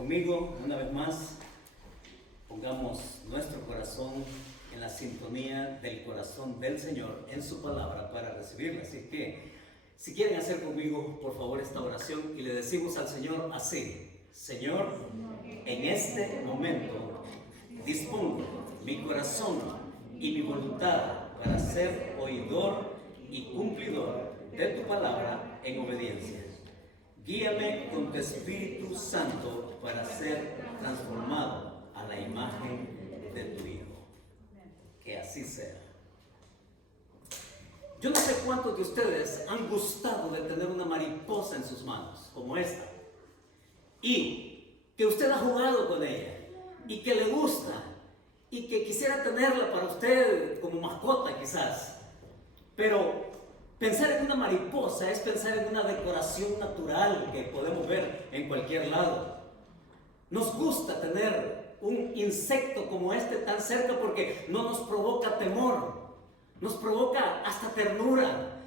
Conmigo, una vez más, pongamos nuestro corazón en la sintonía del corazón del Señor en su palabra para recibirla. Así que, si quieren hacer conmigo, por favor, esta oración y le decimos al Señor así: Señor, en este momento dispongo mi corazón y mi voluntad para ser oidor y cumplidor de tu palabra en obediencia. Guíame con tu Espíritu Santo para ser transformado a la imagen de tu Hijo. Que así sea. Yo no sé cuántos de ustedes han gustado de tener una mariposa en sus manos, como esta, y que usted ha jugado con ella, y que le gusta, y que quisiera tenerla para usted como mascota quizás. Pero pensar en una mariposa es pensar en una decoración natural que podemos ver en cualquier lado. Nos gusta tener un insecto como este tan cerca porque no nos provoca temor, nos provoca hasta ternura,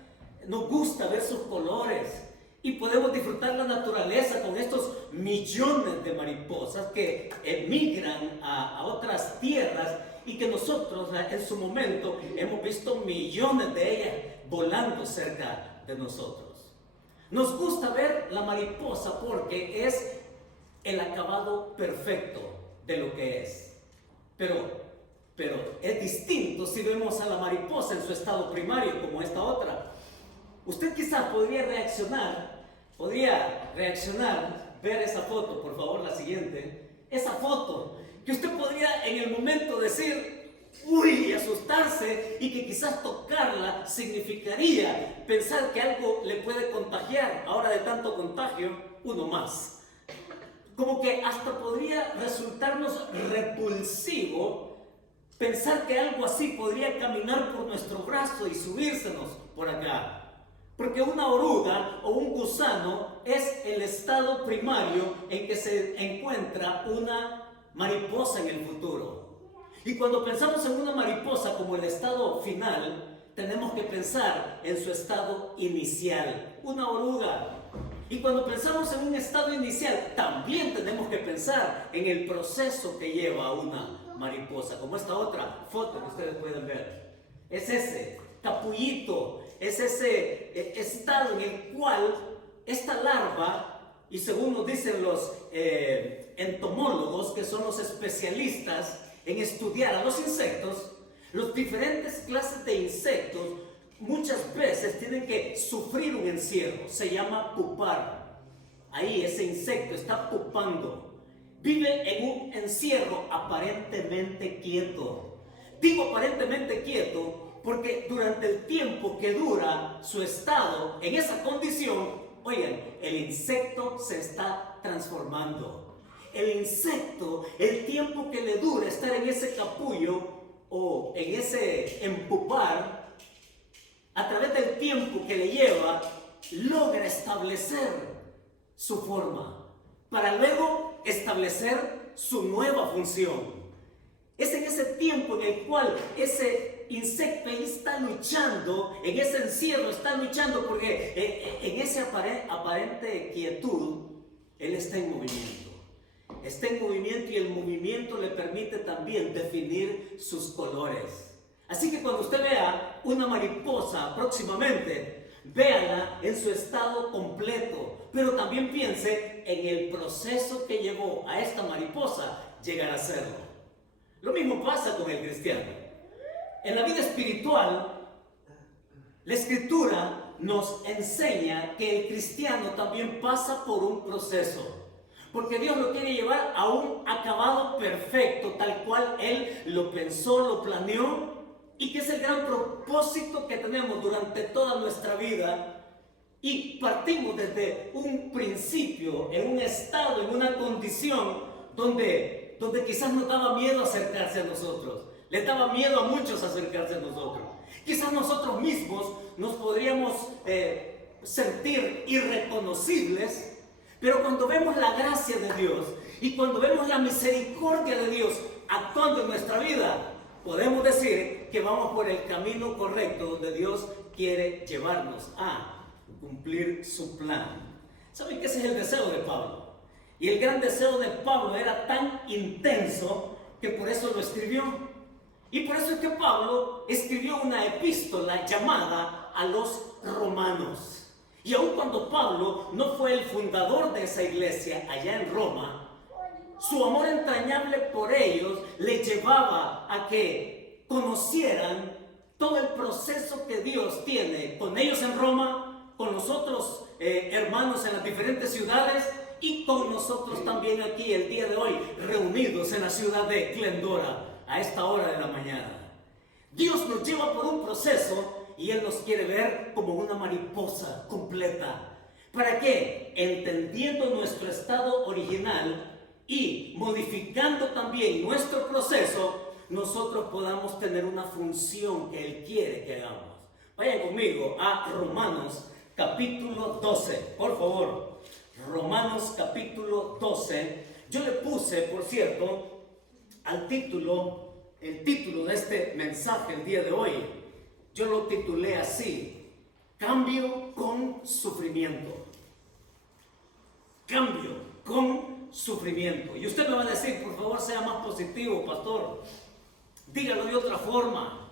nos gusta ver sus colores y podemos disfrutar la naturaleza con estos millones de mariposas que emigran a otras tierras y que nosotros en su momento hemos visto millones de ellas volando cerca de nosotros. Nos gusta ver la mariposa porque es el acabado perfecto de lo que es. Pero es distinto si vemos a la mariposa en su estado primario como esta otra. Usted quizás podría reaccionar, ver esa foto, por favor, la siguiente. Esa foto que usted podría en el momento decir, uy, asustarse, y que quizás tocarla significaría pensar que algo le puede contagiar. Ahora de tanto contagio, uno más. Como que hasta podría resultarnos repulsivo pensar que algo así podría caminar por nuestro brazo y subírsenos por acá. Porque una oruga o un gusano es el estado primario en que se encuentra una mariposa en el futuro. Y cuando pensamos en una mariposa como el estado final, tenemos que pensar en su estado inicial, una oruga. Y cuando pensamos en un estado inicial, también tenemos que pensar en el proceso que lleva una mariposa, como esta otra foto que ustedes pueden ver. Es ese capullito, es ese estado en el cual esta larva, y según nos dicen los entomólogos, que son los especialistas en estudiar a los insectos, los diferentes clases de insectos muchas veces tienen que sufrir un encierro, se llama pupar. Ahí ese insecto está pupando, vive en un encierro aparentemente quieto. Digo aparentemente quieto porque durante el tiempo que dura su estado en esa condición, oigan, el insecto se está transformando. El insecto, el tiempo que le dura estar en ese capullo o en ese empupar, a través del tiempo que le lleva, logra establecer su forma para luego establecer su nueva función. Es en ese tiempo en el cual ese insecto ahí está luchando, en ese encierro está luchando, porque en esa aparente quietud, él está en movimiento. Está en movimiento y el movimiento le permite también definir sus colores. Así que cuando usted vea una mariposa próximamente, véala en su estado completo, pero también piense en el proceso que llevó a esta mariposa llegar a serlo. Lo mismo pasa con el cristiano. En la vida espiritual, la Escritura nos enseña que el cristiano también pasa por un proceso. Porque Dios lo quiere llevar a un acabado perfecto, tal cual Él lo pensó, lo planeó, y que es el gran propósito que tenemos durante toda nuestra vida. Y partimos desde un principio, en un estado, en una condición donde quizás nos daba miedo acercarse a nosotros. Les daba miedo a muchos acercarse a nosotros. Quizás nosotros mismos nos podríamos sentir irreconocibles. Pero cuando vemos la gracia de Dios y cuando vemos la misericordia de Dios actuando en nuestra vida, podemos decir que vamos por el camino correcto donde Dios quiere llevarnos a cumplir su plan. ¿Saben que ese es el deseo de Pablo? Y el gran deseo de Pablo era tan intenso que por eso lo escribió. Y por eso es que Pablo escribió una epístola llamada a los romanos. Y aun cuando Pablo no fue el fundador de esa iglesia allá en Roma, su amor entrañable por ellos le llevaba a que conocieran todo el proceso que Dios tiene con ellos en Roma, con los otros hermanos en las diferentes ciudades y con nosotros también aquí el día de hoy, reunidos en la ciudad de Glendora a esta hora de la mañana. Dios nos lleva por un proceso y Él nos quiere ver como una mariposa completa. ¿Para qué? Entendiendo nuestro estado original y modificando también nuestro proceso, nosotros podamos tener una función que Él quiere que hagamos. Vayan conmigo a Romanos capítulo 12, por favor. Romanos capítulo 12. Yo le puse, por cierto, al título, el título de este mensaje el día de hoy, yo lo titulé así: Cambio con sufrimiento. Cambio con sufrimiento. Y usted me va a decir, por favor, sea más positivo, pastor. Dígalo de otra forma.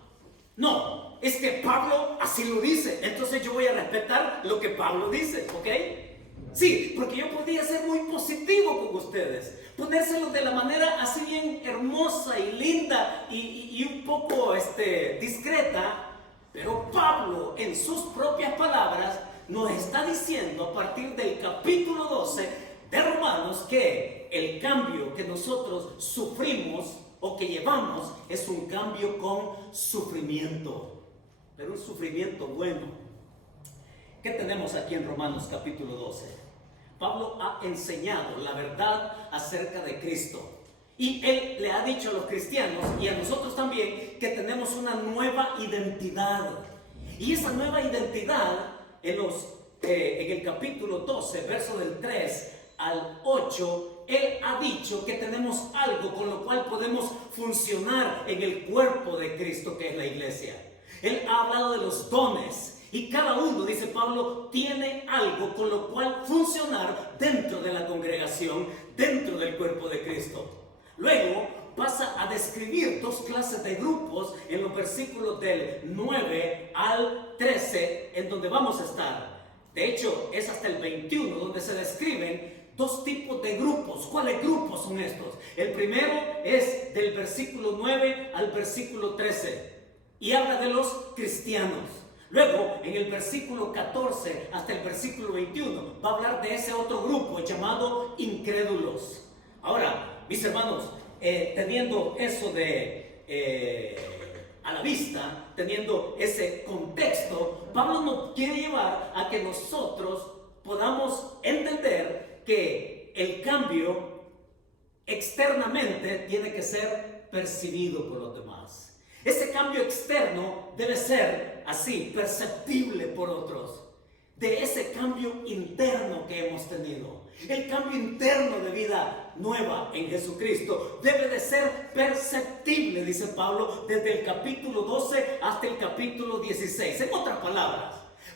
No, es que Pablo así lo dice. Entonces yo voy a respetar lo que Pablo dice, ¿ok? Sí, porque yo podría ser muy positivo con ustedes, ponérselo de la manera así bien hermosa y linda y un poco discreta. Pero Pablo, en sus propias palabras, nos está diciendo a partir del capítulo 12 de Romanos que el cambio que nosotros sufrimos o que llevamos es un cambio con sufrimiento, pero un sufrimiento bueno. ¿Qué tenemos aquí en Romanos capítulo 12? Pablo ha enseñado la verdad acerca de Cristo. Y él le ha dicho a los cristianos y a nosotros también que tenemos una nueva identidad. Y esa nueva identidad en el capítulo 12, verso del 3 al 8, él ha dicho que tenemos algo con lo cual podemos funcionar en el cuerpo de Cristo, que es la iglesia. Él ha hablado de los dones. Y cada uno, dice Pablo, tiene algo con lo cual funcionar dentro de la congregación, dentro del cuerpo de Cristo. Luego pasa a describir dos clases de grupos en los versículos del 9 al 13, en donde vamos a estar. De hecho, es hasta el 21 donde se describen dos tipos de grupos. ¿Cuáles grupos son estos? El primero es del versículo 9 al versículo 13 y habla de los cristianos. Luego, en el versículo 14 hasta el versículo 21, va a hablar de ese otro grupo llamado incrédulos. Ahora, mis hermanos, teniendo eso a la vista, teniendo ese contexto, Pablo nos quiere llevar a que nosotros podamos entender que el cambio externamente tiene que ser percibido por los demás. Ese cambio externo debe ser así, perceptible por otros. De ese cambio interno que hemos tenido, el cambio interno de vida nueva en Jesucristo debe de ser perceptible, dice Pablo, desde el capítulo 12 hasta el capítulo 16. En otras palabras,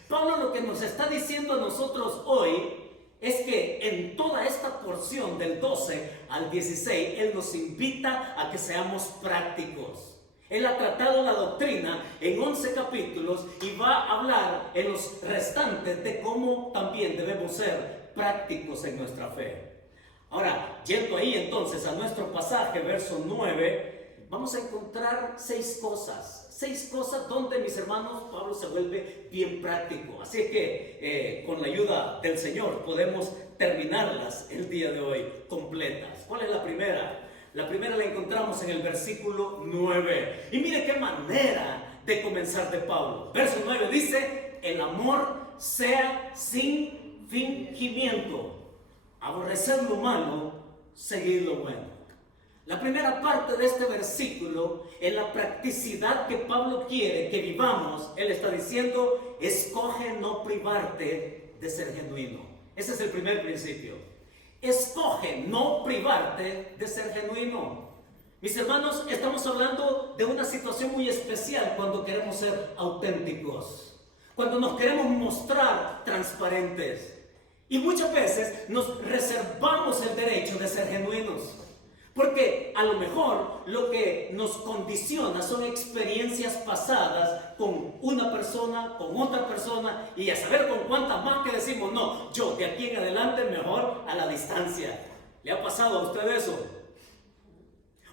Pablo lo que nos está diciendo a nosotros hoy es que en toda esta porción del 12 al 16, Él nos invita a que seamos prácticos. Él ha tratado la doctrina en 11 capítulos y va a hablar en los restantes de cómo también debemos ser prácticos en nuestra fe. Ahora, yendo ahí entonces a nuestro pasaje, verso 9, vamos a encontrar 6 cosas. 6 cosas donde, mis hermanos, Pablo se vuelve bien práctico. Así que con la ayuda del Señor podemos terminarlas el día de hoy completas. ¿Cuál es la primera? La primera la encontramos en el versículo 9. Y mire qué manera de comenzar de Pablo. Verso 9 dice: el amor sea sin fingimiento. Aborreced lo malo, seguid lo bueno. La primera parte de este versículo, en la practicidad que Pablo quiere que vivamos, él está diciendo: escoge no privarte de ser genuino. Ese es el primer principio. Escoge no privarte de ser genuino. Mis hermanos, estamos hablando de una situación muy especial cuando queremos ser auténticos, cuando nos queremos mostrar transparentes. Y muchas veces nos reservamos el derecho de ser genuinos. Porque a lo mejor lo que nos condiciona son experiencias pasadas con una persona, con otra persona, y a saber con cuántas más que decimos, no, yo de aquí en adelante mejor a la distancia. ¿Le ha pasado a usted eso?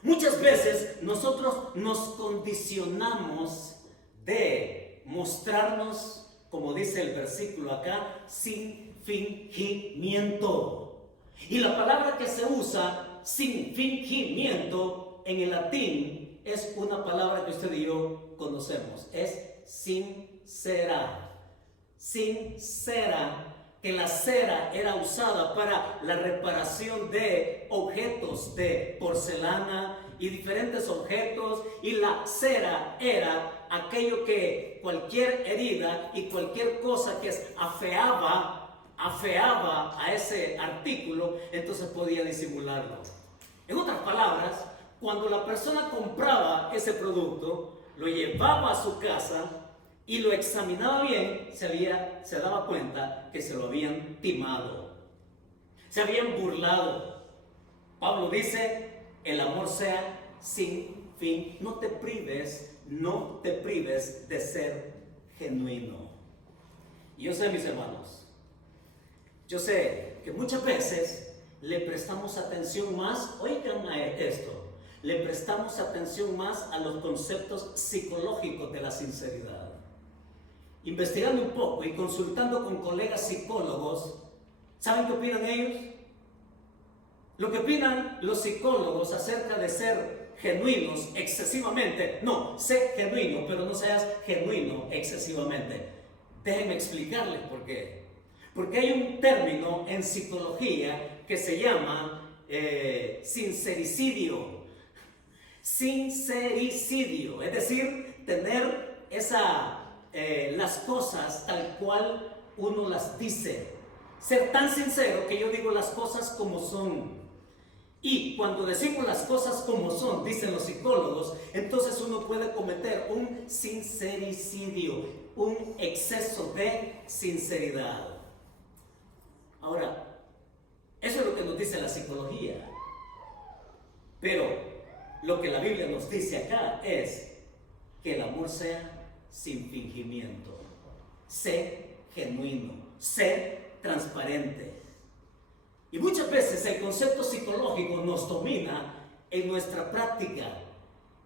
Muchas veces nosotros nos condicionamos de mostrarnos, como dice el versículo acá, sin fingimiento. Y la palabra que se usa sin fingimiento en el latín es una palabra que usted y yo conocemos, es sincera. Sincera, que la cera era usada para la reparación de objetos de porcelana y diferentes objetos, y la cera era aquello que cualquier herida y cualquier cosa que afeaba a ese artículo, entonces podía disimularlo. En otras palabras, cuando la persona compraba ese producto, lo llevaba a su casa y lo examinaba bien, se daba cuenta que se lo habían timado, se habían burlado. Pablo dice, el amor sea sin fin. No te prives de ser genuino. Y yo sé, mis hermanos, yo sé que muchas veces le prestamos atención más, oigan a esto, le prestamos atención más a los conceptos psicológicos de la sinceridad. Investigando un poco y consultando con colegas psicólogos, ¿saben qué opinan ellos? Lo que opinan los psicólogos acerca de ser genuinos excesivamente, no, sé genuino, pero no seas genuino excesivamente. Déjenme explicarles por qué. Porque hay un término en psicología que se llama sincericidio. Sincericidio, es decir, tener las cosas tal cual uno las dice. Ser tan sincero que yo digo las cosas como son. Y cuando decimos las cosas como son, dicen los psicólogos, entonces uno puede cometer un sincericidio, un exceso de sinceridad. Ahora, eso es lo que nos dice la psicología. Pero lo que la Biblia nos dice acá es que el amor sea sin fingimiento. Sé genuino, sé transparente. Y muchas veces el concepto psicológico nos domina en nuestra práctica.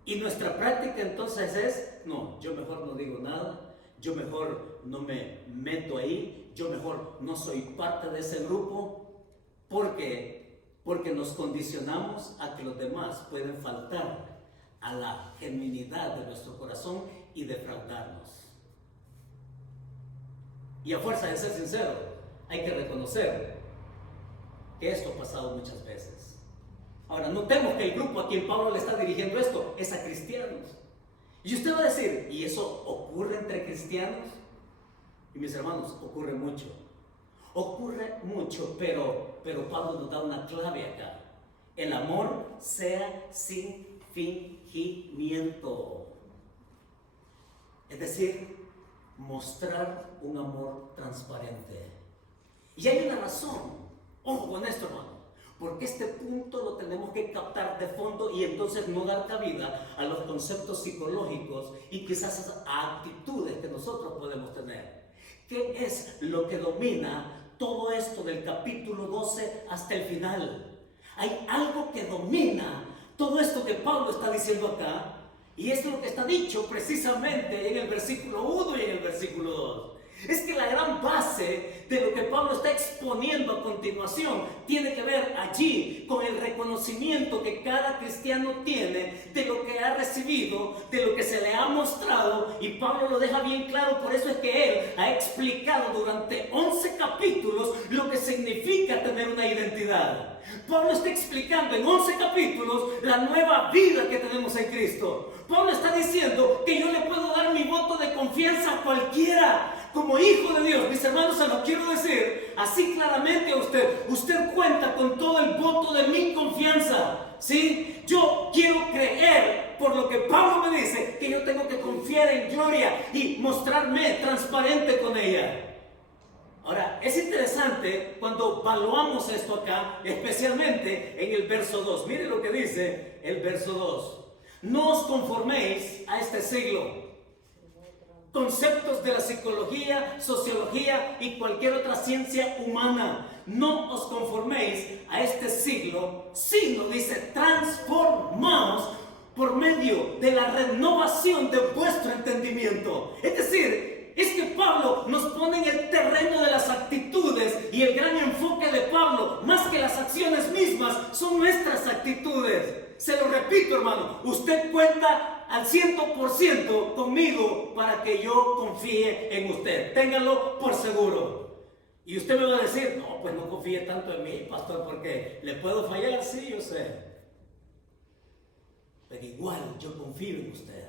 Y nuestra práctica entonces es, no, yo mejor no digo nada, yo mejor no me meto ahí, yo mejor no soy parte de ese grupo, porque nos condicionamos a que los demás pueden faltar a la genuinidad de nuestro corazón y defraudarnos. Y a fuerza de ser sincero, hay que reconocer que esto ha pasado muchas veces. Ahora, notemos que el grupo a quien Pablo le está dirigiendo esto es a cristianos. Y usted va a decir, ¿y eso ocurre entre cristianos? Y mis hermanos, ocurre mucho. Ocurre mucho, pero Pablo nos da una clave acá. El amor sea sin fingimiento. Es decir, mostrar un amor transparente. Y hay una razón. Ojo con esto, hermano. Porque este punto lo tenemos que captar de fondo y entonces no dar cabida a los conceptos psicológicos y quizás a actitudes que nosotros podemos tener. ¿Qué es lo que domina todo esto del capítulo 12 hasta el final? Hay algo que domina todo esto que Pablo está diciendo acá, y esto es lo que está dicho precisamente en el versículo 1 y en el versículo 2. Es que la gran base de lo que Pablo está exponiendo a continuación tiene que ver allí con el reconocimiento que cada cristiano tiene de lo que ha recibido, de lo que se le ha mostrado, y Pablo lo deja bien claro. Por eso es que él ha explicado durante 11 capítulos lo que significa tener una identidad. Pablo está explicando en 11 capítulos la nueva vida que tenemos en Cristo. Pablo está diciendo que yo le puedo dar mi voto de confianza a cualquiera como hijo de Dios. Mis hermanos, se lo quiero decir así claramente a usted. Usted cuenta con todo el voto de mi confianza, ¿sí? Yo quiero creer, por lo que Pablo me dice, que yo tengo que confiar en Gloria y mostrarme transparente con ella. Ahora, es interesante cuando evaluamos esto acá, especialmente en el verso 2. Mire lo que dice el verso 2. No os conforméis a este siglo. Conceptos de la psicología, sociología y cualquier otra ciencia humana. No os conforméis a este siglo, sino, dice, transformaos por medio de la renovación de vuestro entendimiento. Es decir, es que Pablo nos pone en el terreno de las actitudes, y el gran enfoque de Pablo, más que las acciones mismas, son nuestras actitudes. Se lo repito, hermano, usted cuenta al 100% conmigo para que yo confíe en usted. Téngalo por seguro. Y usted me va a decir, no, pues no confíe tanto en mí, pastor, porque le puedo fallar. Sí, yo sé. Pero igual yo confío en usted.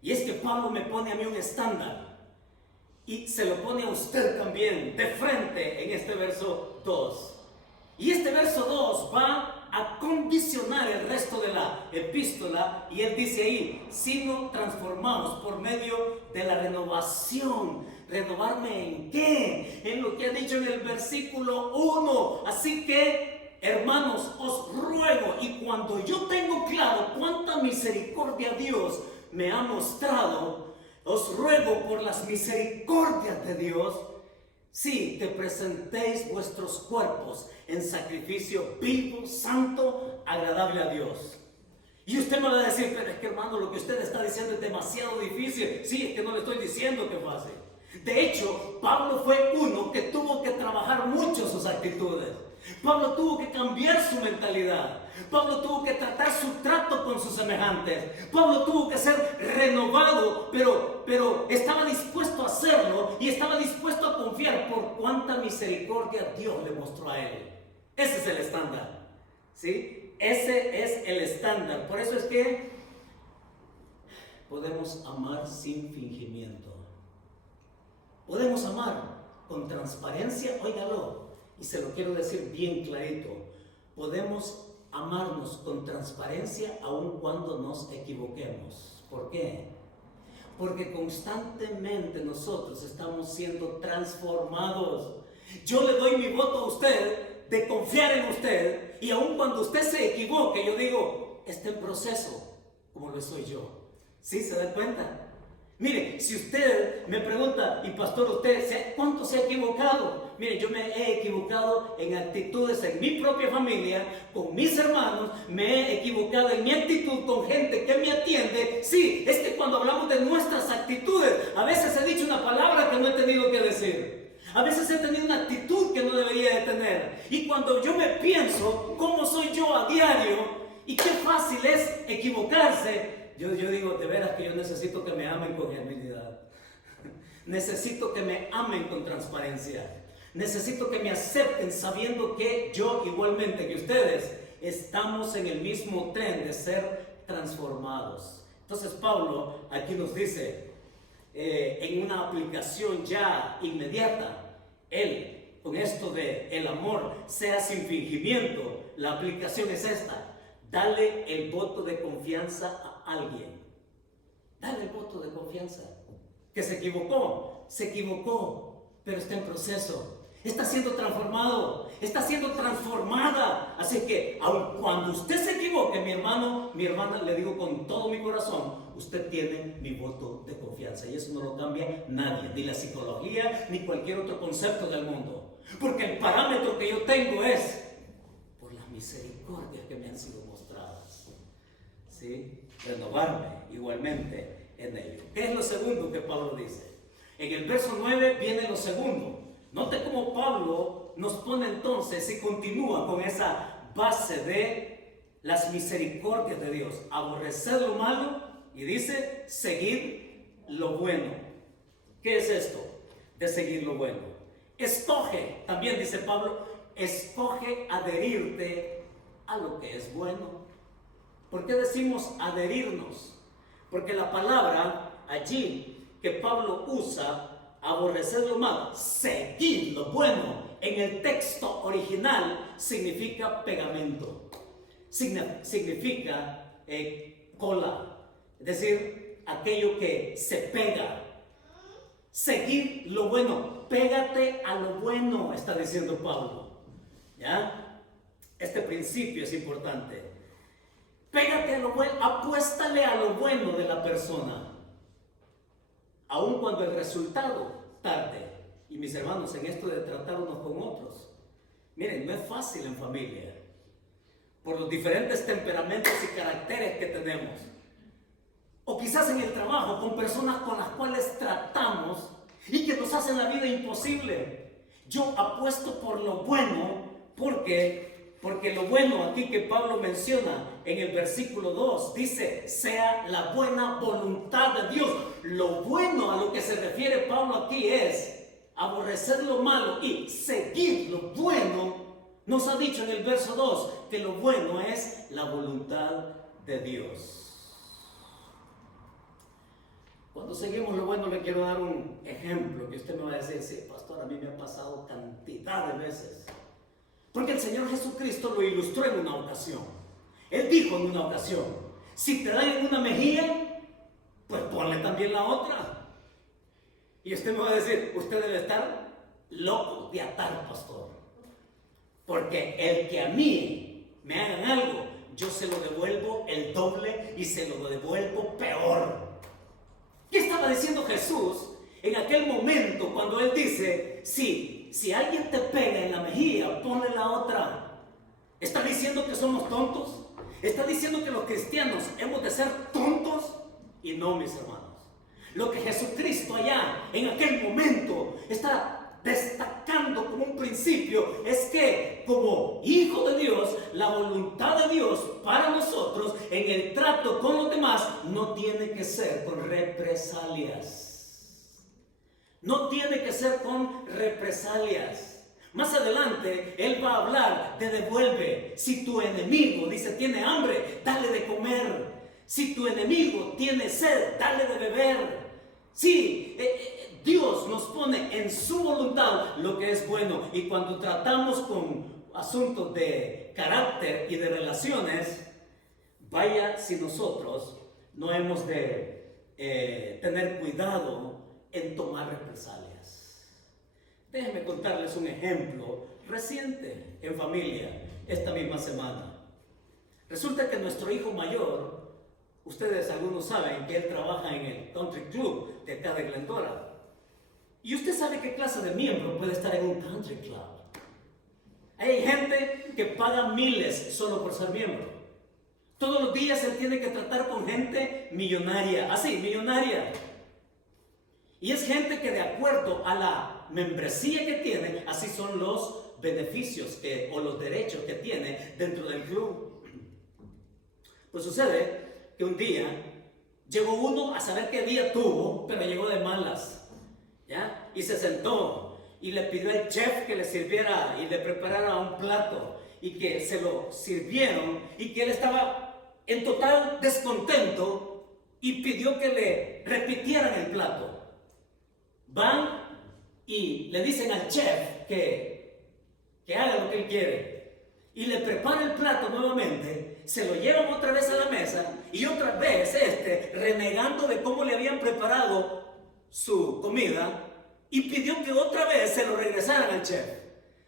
Y es que Pablo me pone a mí un estándar. Y se lo pone a usted también de frente en este verso 2. Y este verso 2 va a condicionar el resto de la epístola, y él dice ahí, sino transformados por medio de la renovación. ¿Renovarme en qué? En lo que ha dicho en el versículo 1. Así que, hermanos, os ruego, y cuando yo tengo claro cuánta misericordia Dios me ha mostrado, os ruego por las misericordias de Dios, sí, que presentéis vuestros cuerpos en sacrificio vivo, santo, agradable a Dios. Y usted me va a decir, pero es que, hermano, lo que usted está diciendo es demasiado difícil. Sí, es que no le estoy diciendo que es fácil. De hecho, Pablo fue uno que tuvo que trabajar mucho sus actitudes. Pablo tuvo que cambiar su mentalidad. Pablo tuvo que tratar su trato con sus semejantes. Pablo tuvo que ser renovado, pero estaba dispuesto a hacerlo, y estaba dispuesto a confiar por cuánta misericordia Dios le mostró a él. Ese es el estándar, ¿sí? Ese es el estándar. Por eso es que podemos amar sin fingimiento. Podemos amar con transparencia, óigalo, y se lo quiero decir bien clarito. Podemos amarnos con transparencia aun cuando nos equivoquemos. ¿Por qué? Porque constantemente nosotros estamos siendo transformados. Yo le doy mi voto a usted de confiar en usted, y aun cuando usted se equivoque, yo digo, está en proceso, como lo soy yo. ¿Sí se da cuenta? Mire, si usted me pregunta, y pastor, ¿usted cuánto se ha equivocado? Mire, yo me he equivocado en actitudes en mi propia familia, con mis hermanos, me he equivocado en mi actitud con gente que me atiende. Sí, es que cuando hablamos de nuestras actitudes, a veces he dicho una palabra que no he tenido que decir. A veces he tenido una actitud que no debería de tener. Y cuando yo me pienso cómo soy yo a diario, y qué fácil es equivocarse, yo digo, de veras que yo necesito que me amen con genuinidad. Necesito que me amen con transparencia. Necesito que me acepten sabiendo que yo, igualmente que ustedes, estamos en el mismo tren de ser transformados. Entonces Pablo aquí nos dice, en una aplicación ya inmediata, él, con esto de el amor sea sin fingimiento, la aplicación es esta: dale el voto de confianza a alguien. Dale el voto de confianza. Que se equivocó, pero está en proceso. Está siendo transformado, está siendo transformada. Así que, aun cuando usted se equivoque, mi hermano, mi hermana, le digo con todo mi corazón, usted tiene mi voto de confianza. Y eso no lo cambia nadie, ni la psicología, ni cualquier otro concepto del mundo. Porque el parámetro que yo tengo es por las misericordias que me han sido mostradas. ¿Sí? Renovarme igualmente en ello. ¿Qué es lo segundo que Pablo dice? En el verso 9 viene lo segundo. Note cómo Pablo nos pone entonces y continúa con esa base de las misericordias de Dios. Aborrecer lo malo y dice, seguid lo bueno. ¿Qué es esto de seguir lo bueno? Escoge, también dice Pablo, escoge adherirte a lo que es bueno. ¿Por qué decimos adherirnos? Porque la palabra allí que Pablo usa, aborrecer lo malo, seguir lo bueno, en el texto original significa pegamento, significa cola, es decir, aquello que se pega. Seguir lo bueno, pégate a lo bueno, está diciendo Pablo. ¿Ya? Este principio es importante. Pégate a lo bueno, apuéstale a lo bueno de la persona, aun cuando el resultado tarde. Y mis hermanos, en esto de tratar unos con otros, miren, no es fácil en familia, por los diferentes temperamentos y caracteres que tenemos. O quizás en el trabajo, con personas con las cuales tratamos y que nos hacen la vida imposible. Yo apuesto por lo bueno, porque lo bueno aquí que Pablo menciona en el versículo 2, dice, sea la buena voluntad de Dios. Lo bueno a lo que se refiere Pablo aquí es aborrecer lo malo y seguir lo bueno. Nos ha dicho en el verso 2 que lo bueno es la voluntad de Dios. Cuando seguimos lo bueno, le quiero dar un ejemplo que usted me va a decir, sí, pastor, a mí me ha pasado cantidad de veces. Porque el Señor Jesucristo lo ilustró en una ocasión. Él dijo en una ocasión, si te dan en una mejilla, pues ponle también la otra. Y usted me va a decir, usted debe estar loco de atar, pastor. Porque el que a mí me hagan algo, yo se lo devuelvo el doble y se lo devuelvo peor. ¿Qué estaba diciendo Jesús en aquel momento cuando Él dice, si alguien te pega en la mejilla, ponle la otra? ¿Está diciendo que somos tontos? ¿Está diciendo que los cristianos hemos de ser tontos? Y no, mis hermanos. Lo que Jesucristo allá en aquel momento está destacando como un principio es que como hijo de Dios, la voluntad de Dios para nosotros en el trato con los demás no tiene que ser con represalias. No tiene que ser con represalias. Más adelante Él va a hablar de devuelve. Si tu enemigo dice tiene hambre, dale de comer. Si tu enemigo tiene sed, dale de beber. Sí, Dios nos pone en su voluntad lo que es bueno. Y cuando tratamos con asuntos de carácter y de relaciones, vaya si nosotros no hemos de tener cuidado en tomar represalias. Déjenme contarles un ejemplo reciente en familia esta misma semana. Resulta que nuestro hijo mayor, ustedes algunos saben que él trabaja en el country club de acá de Glendora. Y usted sabe qué clase de miembro puede estar en un country club. Hay gente que paga miles solo por ser miembro. Todos los días él tiene que tratar con gente millonaria, así, millonaria. Y es gente que de acuerdo a la membresía que tiene, así son los beneficios o los derechos que tiene dentro del club. Pues sucede que un día llegó uno a saber qué día tuvo, pero llegó de malas, ¿ya? Y se sentó y le pidió al chef que le sirviera y le preparara un plato y que se lo sirvieron y que él estaba en total descontento y pidió que le repitieran el plato. Van y le dicen al chef que haga lo que él quiere y le prepara el plato nuevamente, se lo llevan otra vez a la mesa y otra vez renegando de cómo le habían preparado su comida y pidió que otra vez se lo regresaran al chef.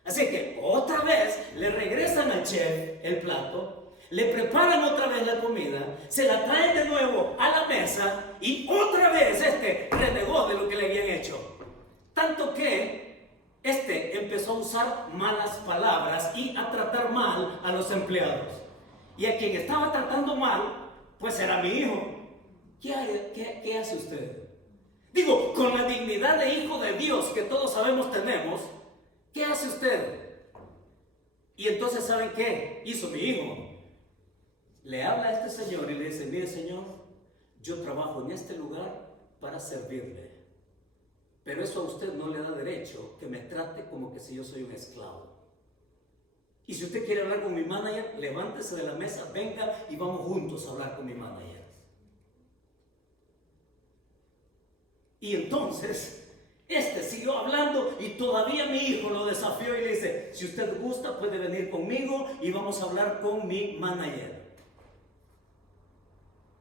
Así que otra vez le regresan al chef el plato, le preparan otra vez la comida, se la traen de nuevo a la mesa y otra vez renegó de lo que le habían hecho. Tanto que empezó a usar malas palabras y a tratar mal a los empleados. Y a quien estaba tratando mal, pues era mi hijo. ¿Qué hace usted? Digo, con la dignidad de hijo de Dios que todos sabemos tenemos, ¿qué hace usted? Y entonces, ¿saben qué hizo mi hijo? Le habla a este señor y le dice, mire señor, yo trabajo en este lugar para servirle, pero eso a usted no le da derecho que me trate como que si yo soy un esclavo. Y si usted quiere hablar con mi manager, levántese de la mesa, venga y vamos juntos a hablar con mi manager. Y entonces, siguió hablando y todavía mi hijo lo desafió y le dice, si usted gusta puede venir conmigo y vamos a hablar con mi manager.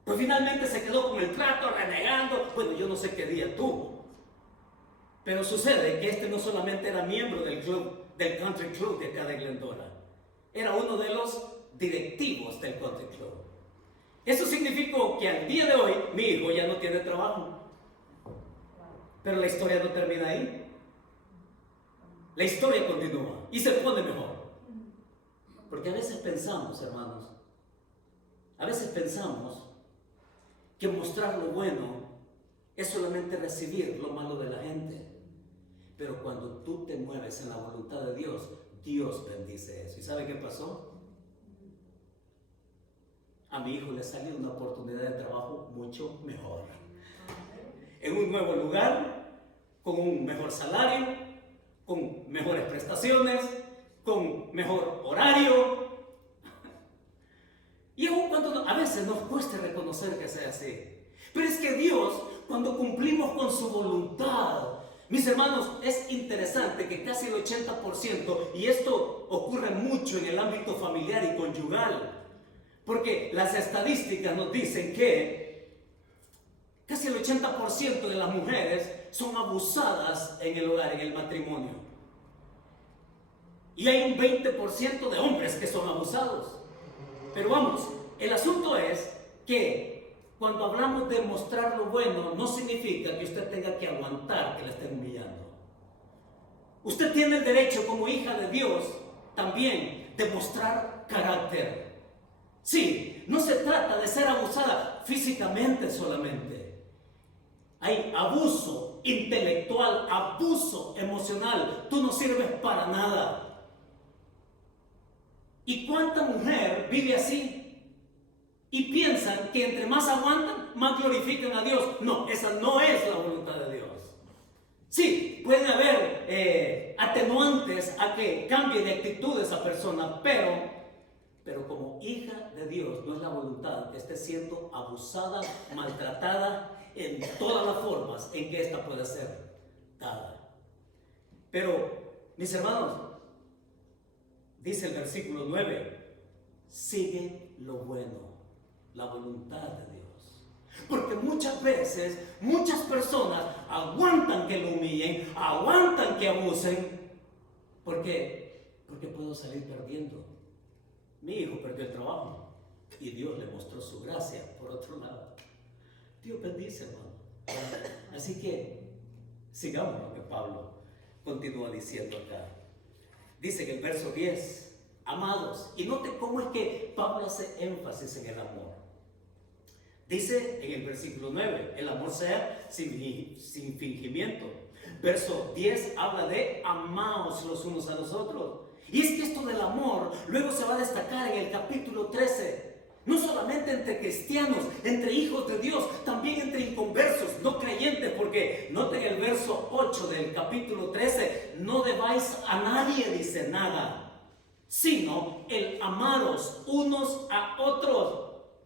Pues finalmente se quedó con el plato renegando, bueno, yo no sé qué día tuvo. Pero sucede que este no solamente era miembro del club, del country club de acá de Glendora, era uno de los directivos del country club. Eso significó que al día de hoy mi hijo ya no tiene trabajo. Pero la historia no termina ahí. La historia continúa y se pone mejor. Porque a veces pensamos, hermanos, a veces pensamos que mostrar lo bueno es solamente recibir lo malo de la gente. Pero cuando tú te mueves en la voluntad de Dios, Dios bendice eso. ¿Y sabe qué pasó? A mi hijo le salió una oportunidad de trabajo mucho mejor. En un nuevo lugar, con un mejor salario, con mejores prestaciones, con mejor horario. Y aun cuando a veces nos cuesta reconocer que sea así. Pero es que Dios, cuando cumplimos con su voluntad, mis hermanos, es interesante que casi el 80%, y esto ocurre mucho en el ámbito familiar y conyugal, porque las estadísticas nos dicen que casi el 80% de las mujeres son abusadas en el hogar, en el matrimonio. Y hay un 20% de hombres que son abusados. Pero vamos, el asunto es que cuando hablamos de mostrar lo bueno, no significa que usted tenga que aguantar que le estén humillando. Usted tiene el derecho como hija de Dios también de mostrar carácter. Sí, no se trata de ser abusada físicamente solamente. Hay abuso intelectual, abuso emocional. Tú no sirves para nada. ¿Y cuánta mujer vive así? Y piensan que entre más aguantan, más glorifican a Dios. No, esa no es la voluntad de Dios. Sí, pueden haber atenuantes a que cambie de actitud esa persona, pero como hija de Dios no es la voluntad que esté siendo abusada, maltratada en todas las formas en que ésta pueda ser dada. Pero, mis hermanos, dice el versículo 9, sigue lo bueno, la voluntad de Dios. Porque muchas veces, muchas personas aguantan que lo humillen, aguantan que abusen. ¿Por qué? Porque puedo salir perdiendo. Mi hijo perdió el trabajo y Dios le mostró su gracia por otro lado. Dios bendice, hermano. Así que sigamos lo que Pablo continúa diciendo acá. Dice en el verso 10, amados, y note cómo es que Pablo hace énfasis en el amor. Dice en el versículo 9, el amor sea sin fingimiento. Verso 10 habla de amaos los unos a los otros. Y es que esto del amor luego se va a destacar en el capítulo 13. No solamente entre cristianos, entre hijos de Dios, también entre inconversos, no creyentes, porque noten el verso 8 del capítulo 13, no debáis a nadie, dice nada, sino el amaros unos a otros.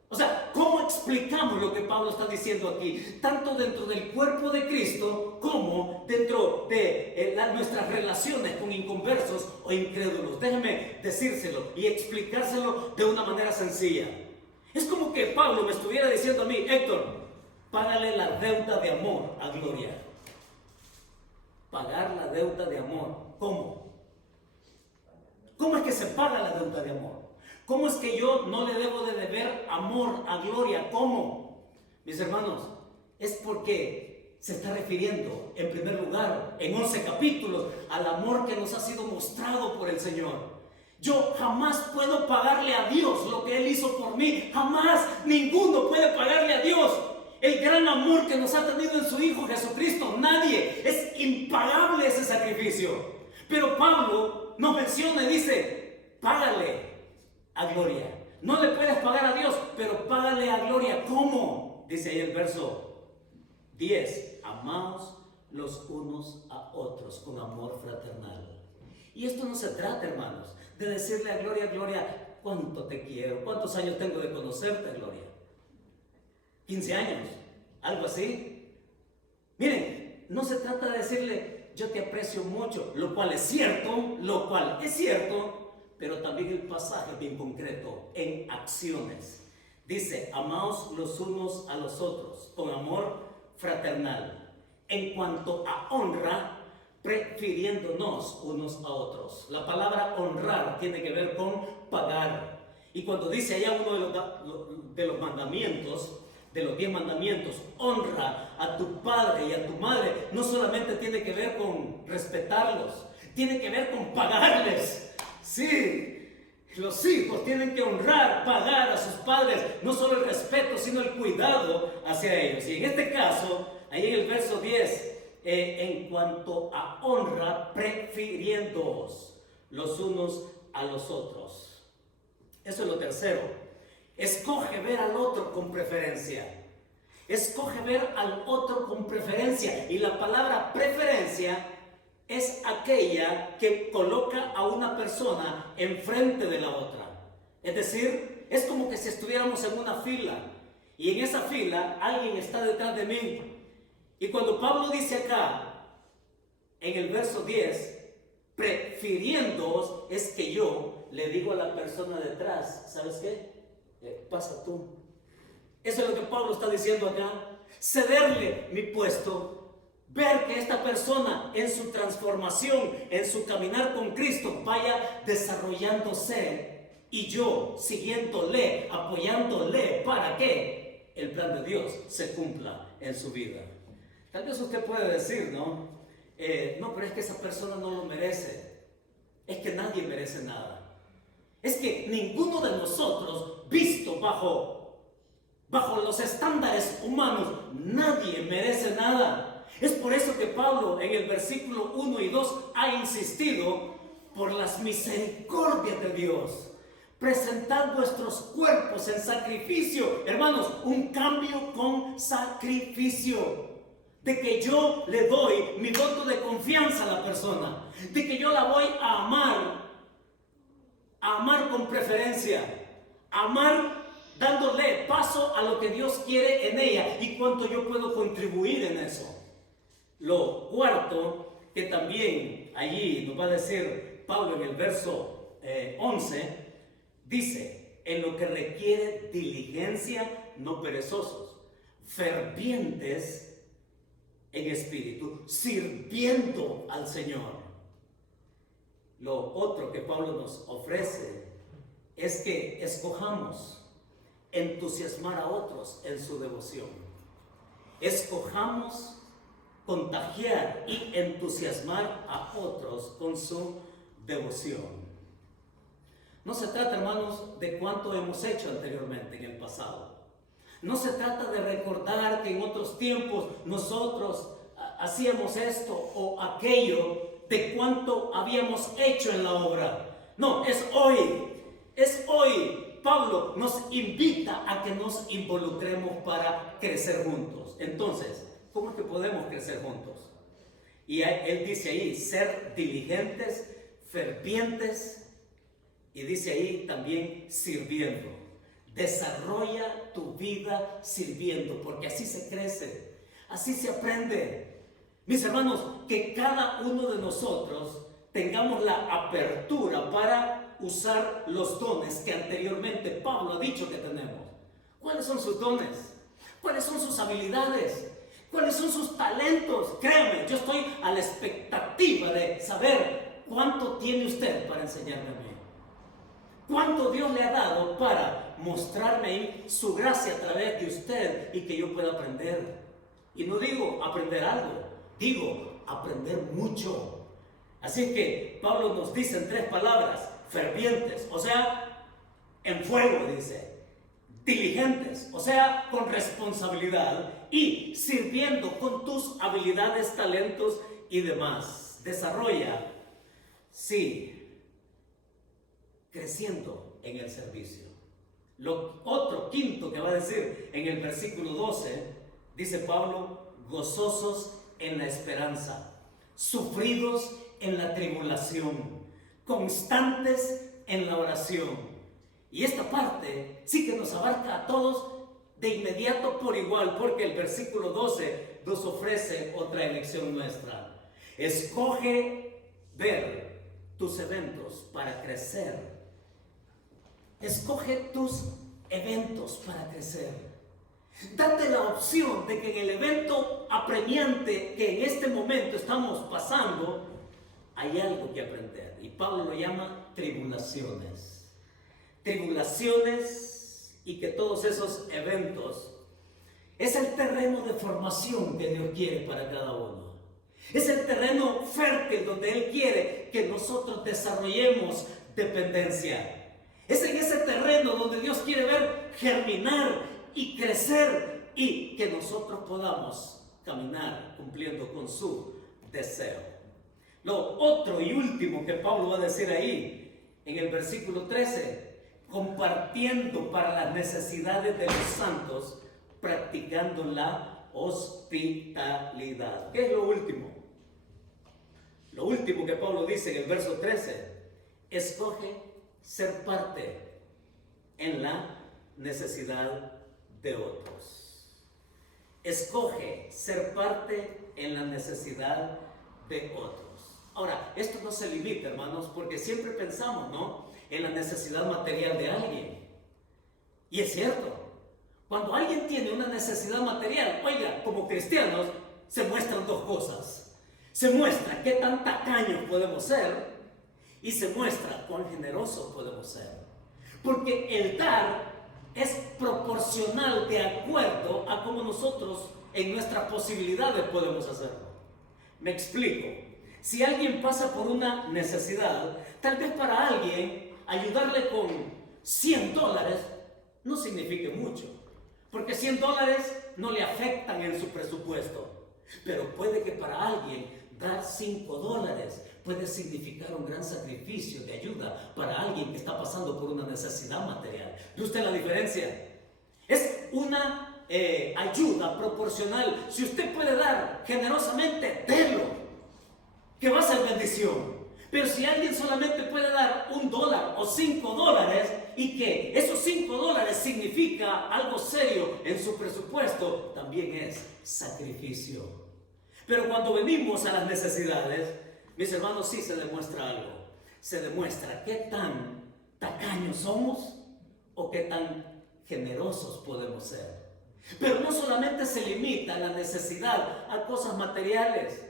O sea, ¿cómo explicamos lo que Pablo está diciendo aquí? Tanto dentro del cuerpo de Cristo como dentro de nuestras relaciones con inconversos o incrédulos. Déjeme decírselo y explicárselo de una manera sencilla. Es como que Pablo me estuviera diciendo a mí, Héctor, págale la deuda de amor a Gloria. Pagar la deuda de amor. ¿Cómo? ¿Cómo es que se paga la deuda de amor? ¿Cómo es que yo no le debo de deber amor a Gloria? ¿Cómo? Mis hermanos, es porque se está refiriendo, en primer lugar, en 11 capítulos, al amor que nos ha sido mostrado por el Señor. Yo jamás puedo pagarle a Dios lo que Él hizo por mí. Jamás, ninguno puede pagarle a Dios el gran amor que nos ha tenido en su Hijo Jesucristo. Nadie, es impagable ese sacrificio. Pero Pablo nos menciona y dice, págale a Gloria. No le puedes pagar a Dios, pero págale a Gloria. ¿Cómo? Dice ahí el verso 10, amaos los unos a otros con amor fraternal. Y esto no se trata, hermanos, de decirle a Gloria, Gloria, cuánto te quiero, cuántos años tengo de conocerte, Gloria. 15 años, algo así. Miren, no se trata de decirle, yo te aprecio mucho, lo cual es cierto, pero también el pasaje es bien concreto, en acciones. Dice, amaos los unos a los otros con amor fraternal. en cuanto a honra, prefiriéndonos unos a otros. La palabra honrar tiene que ver con pagar. Y cuando dice allá uno de los mandamientos, de los 10 mandamientos, honra a tu padre y a tu madre, no solamente tiene que ver con respetarlos, tiene que ver con pagarles. Sí, los hijos tienen que honrar, pagar a sus padres, no solo el respeto, sino el cuidado hacia ellos. Y en este caso, ahí en el verso 10, en cuanto a honra, prefiriéndoos los unos a los otros. Eso es lo tercero. Escoge ver al otro con preferencia. Escoge ver al otro con preferencia. Y la palabra preferencia es aquella que coloca a una persona enfrente de la otra. Es decir, es como que si estuviéramos en una fila y en esa fila alguien está detrás de mí. Y cuando Pablo dice acá, en el verso 10, prefiriéndoos, es que yo le digo a la persona detrás, ¿sabes qué? Pasa tú. Eso es lo que Pablo está diciendo acá. Cederle mi puesto, ver que esta persona en su transformación, en su caminar con Cristo, vaya desarrollándose y yo siguiéndole, apoyándole para que el plan de Dios se cumpla en su vida. Tal vez usted puede decir, ¿no? No, pero es que esa persona no lo merece. Es que nadie merece nada. Es que ninguno de nosotros, visto bajo los estándares humanos, nadie merece nada. Es por eso que Pablo en el versículo 1 y 2 ha insistido por las misericordias de Dios. Presentad vuestros cuerpos en sacrificio. Hermanos, un cambio con sacrificio. De que yo le doy mi voto de confianza a la persona. De que yo la voy a amar con preferencia. Amar dándole paso a lo que Dios quiere en ella y cuánto yo puedo contribuir en eso. Lo cuarto, que también allí nos va a decir Pablo en el verso 11, dice, en lo que requiere diligencia, no perezosos, fervientes en espíritu, sirviendo al Señor. Lo otro que Pablo nos ofrece es que escojamos entusiasmar a otros en su devoción. Escojamos contagiar y entusiasmar a otros con su devoción. No se trata, hermanos, de cuánto hemos hecho anteriormente en el pasado. No se trata de recordar que en otros tiempos nosotros hacíamos esto o aquello, de cuánto habíamos hecho en la obra. No, es hoy. Es hoy. Pablo nos invita a que nos involucremos para crecer juntos. Entonces, ¿cómo es que podemos crecer juntos? Y él dice ahí, ser diligentes, fervientes, y dice ahí también sirviendo. Desarrolla tu vida sirviendo, porque así se crece, así se aprende. Mis hermanos, que cada uno de nosotros tengamos la apertura para usar los dones que anteriormente Pablo ha dicho que tenemos. ¿Cuáles son sus dones? ¿Cuáles son sus habilidades? ¿Cuáles son sus talentos? Créame, yo estoy a la expectativa de saber cuánto tiene usted para enseñarme a mí. ¿Cuánto Dios le ha dado para mostrarme su gracia a través de usted y que yo pueda aprender? Y no digo aprender algo, digo aprender mucho. Así que Pablo nos dice en 3 palabras, fervientes, o sea, en fuego dice, diligentes, o sea, con responsabilidad, y sirviendo con tus habilidades, talentos y demás. Desarrolla, sí, creciendo en el servicio. Lo otro, quinto que va a decir en el versículo 12, dice Pablo, gozosos en la esperanza, sufridos en la tribulación, constantes en la oración. Y esta parte sí que nos abarca a todos de inmediato por igual, porque el versículo 12 nos ofrece otra elección nuestra. Escoge ver tus eventos para crecer. Escoge tus eventos para crecer. Date la opción de que en el evento apremiante que en este momento estamos pasando, hay algo que aprender. Y Pablo lo llama tribulaciones. Tribulaciones, y que todos esos eventos es el terreno de formación que Dios quiere para cada uno. Es el terreno fértil donde Él quiere que nosotros desarrollemos dependencia. Es en ese terreno donde Dios quiere ver germinar y crecer y que nosotros podamos caminar cumpliendo con su deseo. Lo otro y último que Pablo va a decir ahí en el versículo 13, compartiendo para las necesidades de los santos, practicando la hospitalidad. ¿Qué es lo último? Lo último que Pablo dice en el verso 13, escoge ser parte en la necesidad de otros. Escoge ser parte en la necesidad de otros. Ahora, esto no se limita, hermanos, porque siempre pensamos, ¿no?, en la necesidad material de alguien. Y es cierto. Cuando alguien tiene una necesidad material, oiga, como cristianos, se muestran dos cosas. Se muestra qué tan tacaños podemos ser y se muestra cuán generosos podemos ser. Porque el dar es proporcional de acuerdo a cómo nosotros en nuestras posibilidades podemos hacerlo. Me explico. Si alguien pasa por una necesidad, tal vez para alguien ayudarle con $100 no signifique mucho. Porque $100 no le afectan en su presupuesto. Pero puede que para alguien dar $5 puede significar un gran sacrificio de ayuda para alguien que está pasando por una necesidad material. ¿Ve usted la diferencia? Es una ayuda proporcional. Si usted puede dar generosamente, délo, que va a ser bendición. Pero si alguien solamente puede dar $1 o $5 y que esos $5 significa algo serio en su presupuesto, también es sacrificio. Pero cuando venimos a las necesidades, mis hermanos, sí se demuestra algo. Se demuestra qué tan tacaños somos o qué tan generosos podemos ser. Pero no solamente se limita la necesidad a cosas materiales.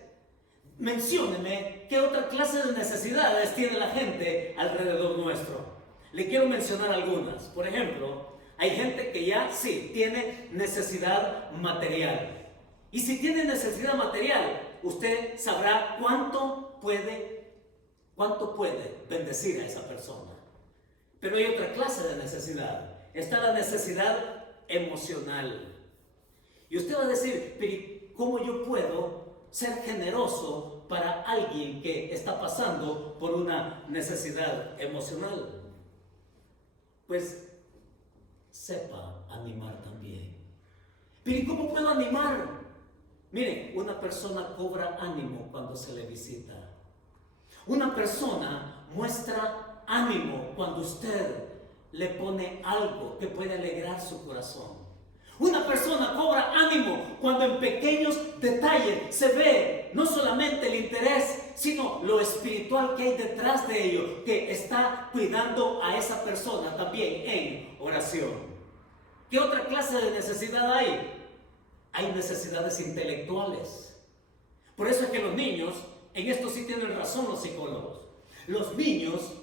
Mencióneme qué otra clase de necesidades tiene la gente alrededor nuestro. Le quiero mencionar algunas. Por ejemplo, hay gente que ya sí tiene necesidad material. Y si tiene necesidad material, usted sabrá cuánto puede bendecir a esa persona. Pero hay otra clase de necesidad. Está la necesidad emocional. Y usted va a decir, pero ¿cómo yo puedo ser generoso para alguien que está pasando por una necesidad emocional? Pues sepa animar también. Pero ¿y cómo puedo animar? Miren, una persona cobra ánimo cuando se le visita. Una persona muestra ánimo cuando usted le pone algo que puede alegrar su corazón. Una persona cobra ánimo cuando en pequeños detalles se ve no solamente el interés, sino lo espiritual que hay detrás de ello, que está cuidando a esa persona también en oración. ¿Qué otra clase de necesidad hay? Hay necesidades intelectuales. Por eso es que los niños, en esto sí tienen razón los psicólogos, los niños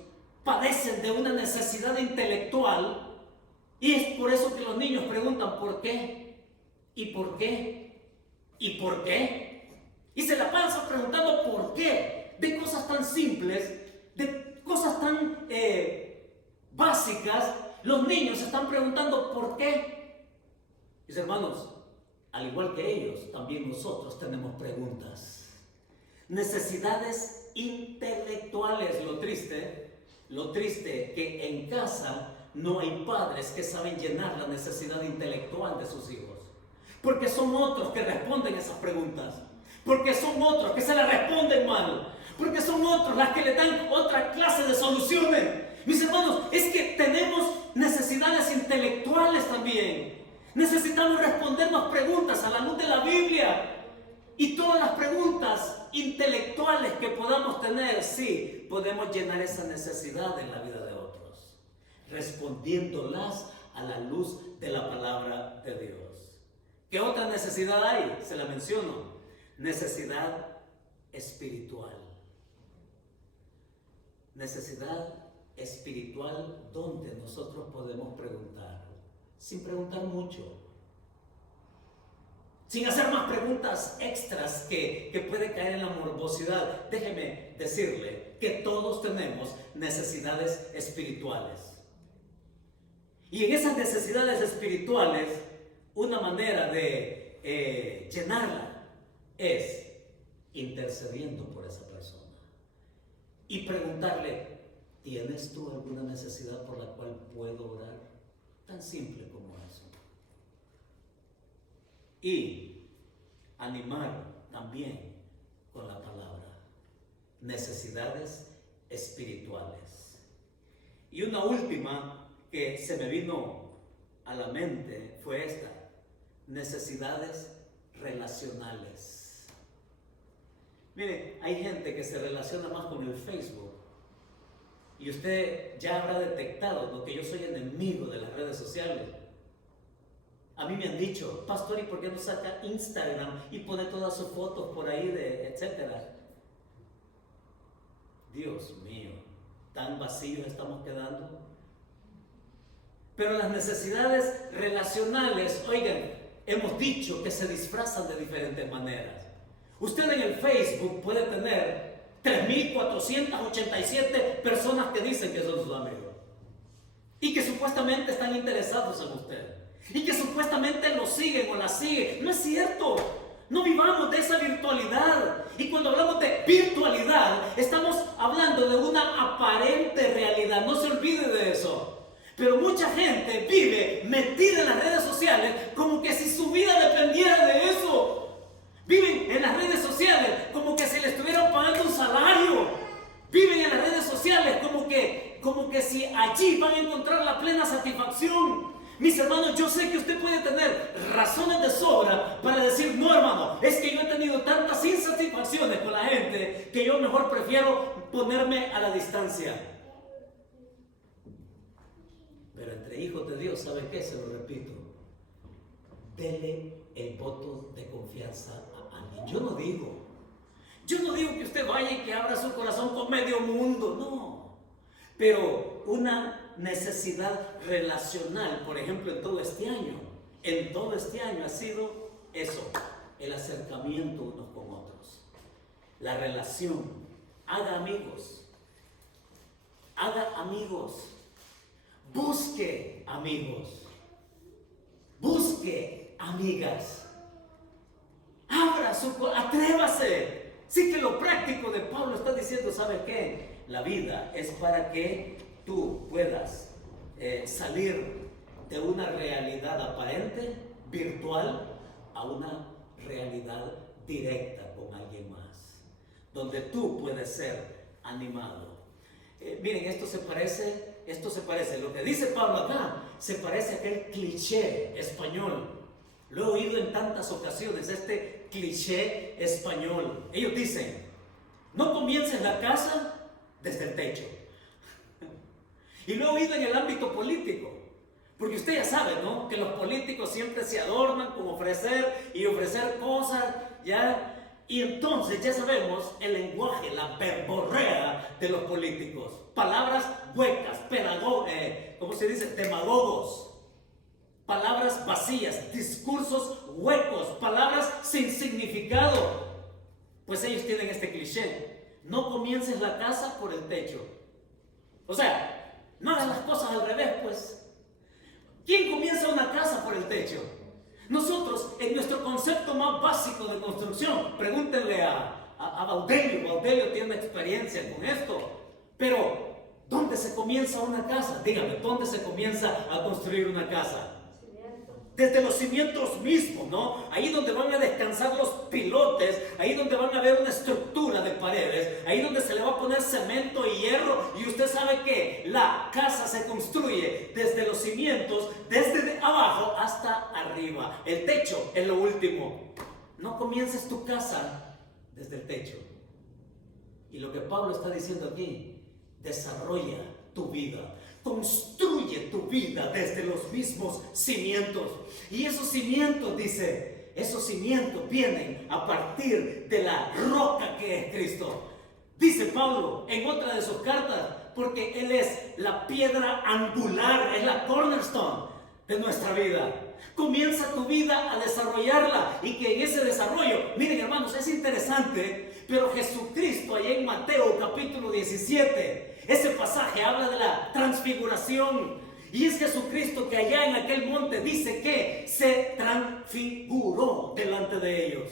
padecen de una necesidad intelectual. Y es por eso que los niños preguntan ¿por qué? ¿Y por qué? ¿Y por qué? Y se la pasan preguntando ¿por qué? De cosas tan simples, de cosas tan básicas, los niños están preguntando ¿por qué? Mis hermanos, al igual que ellos, también nosotros tenemos preguntas. Necesidades intelectuales. Lo triste que en casa no hay padres que saben llenar la necesidad intelectual de sus hijos. Porque son otros que responden esas preguntas. Porque son otros que se las responden mal. Porque son otros las que le dan otra clase de soluciones. Mis hermanos, es que tenemos necesidades intelectuales también. Necesitamos respondernos preguntas a la luz de la Biblia. Y todas las preguntas intelectuales que podamos tener, sí, podemos llenar esa necesidad en la vida de otros, respondiéndolas a la luz de la palabra de Dios. ¿Qué otra necesidad hay? Se la menciono. Necesidad espiritual. Necesidad espiritual donde nosotros podemos preguntar, sin preguntar mucho, sin hacer más preguntas extras que puede caer en la morbosidad. Déjeme decirle que todos tenemos necesidades espirituales. Y en esas necesidades espirituales, una manera de llenarla es intercediendo por esa persona y preguntarle: ¿tienes tú alguna necesidad por la cual puedo orar? Tan simple como eso. Y animar también con la palabra. Necesidades espirituales. Y una última que se me vino a la mente fue esta: necesidades relacionales. Mire, hay gente que se relaciona más con el Facebook. Y usted ya habrá detectado, ¿no?, que yo soy enemigo de las redes sociales. A mí me han dicho: pastor, ¿y por qué no saca Instagram y pone todas sus fotos por ahí de etcétera? Dios mío, tan vacíos estamos quedando. Pero las necesidades relacionales, oigan, hemos dicho que se disfrazan de diferentes maneras. Usted en el Facebook puede tener 3.487 personas que dicen que son sus amigos y que supuestamente están interesados en usted y que supuestamente lo siguen o la siguen. No es cierto. No vivamos de esa virtualidad. Y cuando hablamos de virtualidad, estamos hablando de una aparente realidad. No se olvide de eso. Pero mucha gente vive metida en las redes sociales como que si su vida dependiera de eso. Viven en las redes sociales como que si le estuvieran pagando un salario. Viven en las redes sociales como que si allí van a encontrar la plena satisfacción. Mis hermanos, yo sé que usted puede tener razones de sobra para decir: no, hermano, es que yo he tenido tantas insatisfacciones con la gente que yo mejor prefiero ponerme a la distancia. Pero entre hijos de Dios, ¿sabe qué? Se lo repito: dele el voto de confianza a alguien. Yo no digo que usted vaya y que abra su corazón con medio mundo, no. Pero una necesidad relacional, por ejemplo, en todo este año ha sido eso: el acercamiento unos con otros, la relación. Haga amigos, busque amigos, busque amigas, atrévase. Sí, que lo práctico de Pablo está diciendo: ¿sabe qué? La vida es para que tú puedas salir de una realidad aparente, virtual, a una realidad directa con alguien más, donde tú puedes ser animado. Miren, esto se parece, lo que dice Pablo acá, se parece a aquel cliché español. Lo he oído en tantas ocasiones, este cliché español. Ellos dicen: no comiences la casa desde el techo. Y lo he oído en el ámbito político, porque usted ya sabe, ¿no?, que los políticos siempre se adornan con ofrecer cosas, ¿ya? Y entonces ya sabemos el lenguaje, la verborrea de los políticos. Palabras huecas, ¿cómo se dice? Demagogos. Palabras vacías, discursos huecos, palabras sin significado. Pues ellos tienen este cliché: no comiences la casa por el techo. O sea, no hagas las cosas al revés, pues. ¿Quién comienza una casa por el techo? Nosotros, en nuestro concepto más básico de construcción, pregúntenle a Baudelio. Baudelio tiene experiencia con esto. Pero, ¿dónde se comienza una casa? Dígame, ¿dónde se comienza a construir una casa? Desde los cimientos mismos, ¿no? Ahí donde van a descansar los pilotes, ahí donde van a ver una estructura de paredes, ahí donde se le va a poner cemento y hierro. Y usted sabe que la casa se construye desde los cimientos, desde abajo hasta arriba. El techo es lo último. No comiences tu casa desde el techo. Y lo que Pablo está diciendo aquí: desarrolla tu vida, construye tu vida desde los mismos cimientos. Y esos cimientos, dice, esos cimientos vienen a partir de la roca que es Cristo. Dice Pablo en otra de sus cartas, porque Él es la piedra angular, es la cornerstone de nuestra vida. Comienza tu vida a desarrollarla y que en ese desarrollo, miren hermanos, es interesante, pero Jesucristo allá en Mateo capítulo 17, ese pasaje habla de la transfiguración. Y es Jesucristo que allá en aquel monte dice que se transfiguró delante de ellos.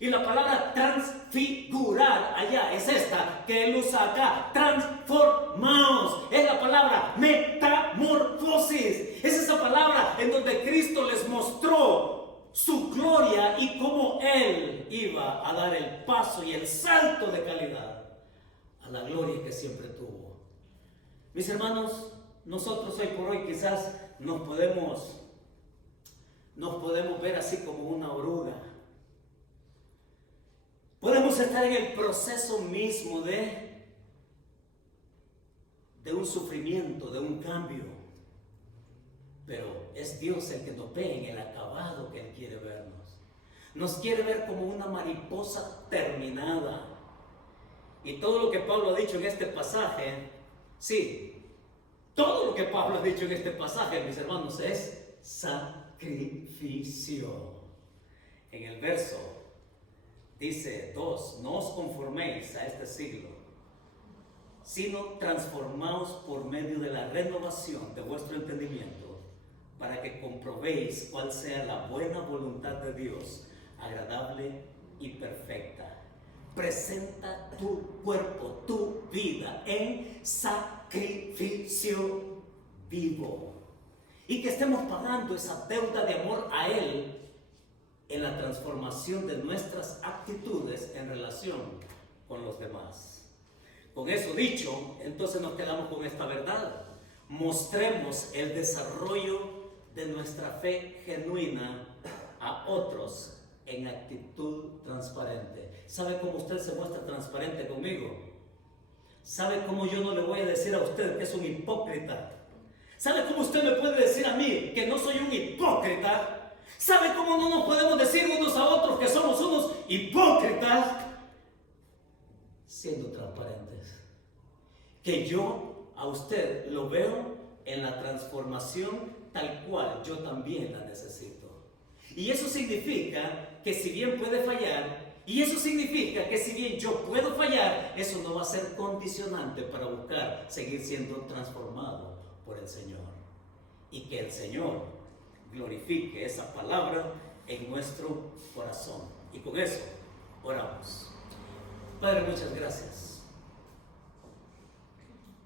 Y la palabra transfigurar allá es esta que Él usa acá, transformaos. Es la palabra metamorfosis. Es esa palabra en donde Cristo les mostró su gloria y cómo Él iba a dar el paso y el salto de calidad a la gloria que siempre tuvo. Mis hermanos, nosotros hoy por hoy quizás nos podemos ver así como una oruga. Podemos estar en el proceso mismo de un sufrimiento, de un cambio. Pero es Dios el que nos ve en el acabado que Él quiere vernos. Nos quiere ver como una mariposa terminada. Y todo lo que Pablo ha dicho en este pasaje, sí, todo lo que Pablo ha dicho en este pasaje, mis hermanos, es sacrificio. En el verso dice 2, no os conforméis a este siglo, sino transformaos por medio de la renovación de vuestro entendimiento, para que comprobéis cuál sea la buena voluntad de Dios, agradable y perfecta. Presenta tu cuerpo, tu vida en sacrificio vivo. Y que estemos pagando esa deuda de amor a Él en la transformación de nuestras actitudes en relación con los demás. Con eso dicho, entonces nos quedamos con esta verdad. Mostremos el desarrollo de nuestra fe genuina a otros en actitud transparente. ¿Sabe cómo usted se muestra transparente conmigo? ¿Sabe cómo yo no le voy a decir a usted que es un hipócrita? ¿Sabe cómo usted me puede decir a mí que no soy un hipócrita? ¿Sabe cómo no nos podemos decir unos a otros que somos unos hipócritas? Siendo transparentes. Que yo a usted lo veo en la transformación tal cual yo también la necesito. Y eso significa que si bien puede fallar, y eso significa que si bien yo puedo fallar, eso no va a ser condicionante para buscar seguir siendo transformado por el Señor. Y que el Señor glorifique esa palabra en nuestro corazón. Y con eso oramos. Padre, muchas gracias.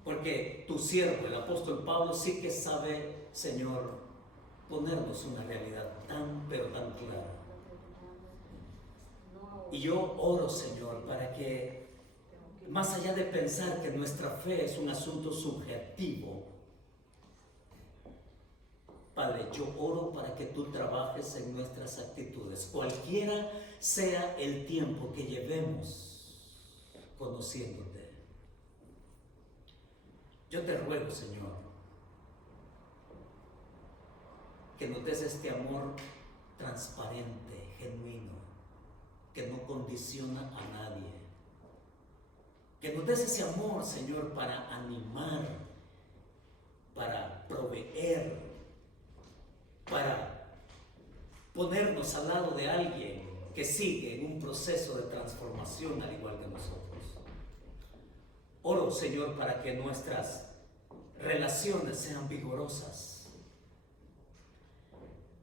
Porque tu siervo, el apóstol Pablo, sí que sabe, Señor, ponernos una realidad tan, pero tan clara. Y yo oro, Señor, para que, más allá de pensar que nuestra fe es un asunto subjetivo, Padre, yo oro para que tú trabajes en nuestras actitudes, cualquiera sea el tiempo que llevemos conociéndote. Yo te ruego, Señor, que nos des este amor transparente, genuino, que no condiciona a nadie. Que nos des ese amor, Señor, para animar, para proveer, para ponernos al lado de alguien que sigue en un proceso de transformación al igual que nosotros. Oro, Señor, para que nuestras relaciones sean vigorosas.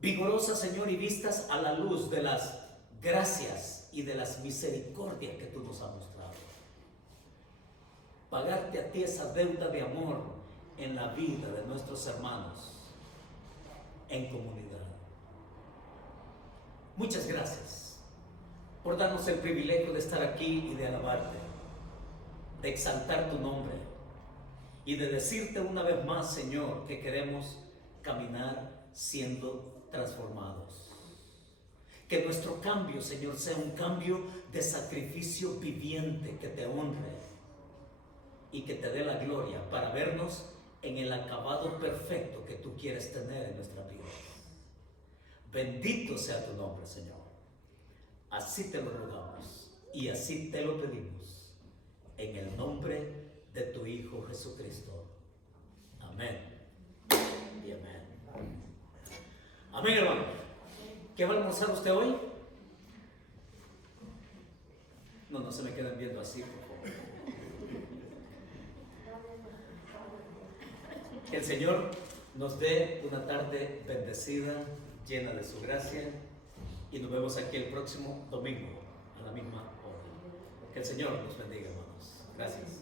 Vigorosas, Señor, y vistas a la luz de las gracias y de las misericordias que tú nos has mostrado. Pagarte a ti esa deuda de amor en la vida de nuestros hermanos en comunidad. Muchas gracias por darnos el privilegio de estar aquí y de alabarte, de exaltar tu nombre y de decirte una vez más, Señor, que queremos caminar siendo transformados. Que nuestro cambio, Señor, sea un cambio de sacrificio viviente que te honre y que te dé la gloria para vernos en el acabado perfecto que tú quieres tener en nuestra vida. Bendito sea tu nombre, Señor. Así te lo rogamos y así te lo pedimos, en el nombre de tu Hijo Jesucristo. Amén y amén. Amén, hermano. ¿Qué va a almorzar usted hoy? No se me queden viendo así, por favor. Que el Señor nos dé una tarde bendecida, llena de su gracia, y nos vemos aquí el próximo domingo a la misma hora. Que el Señor nos bendiga, hermanos. Gracias.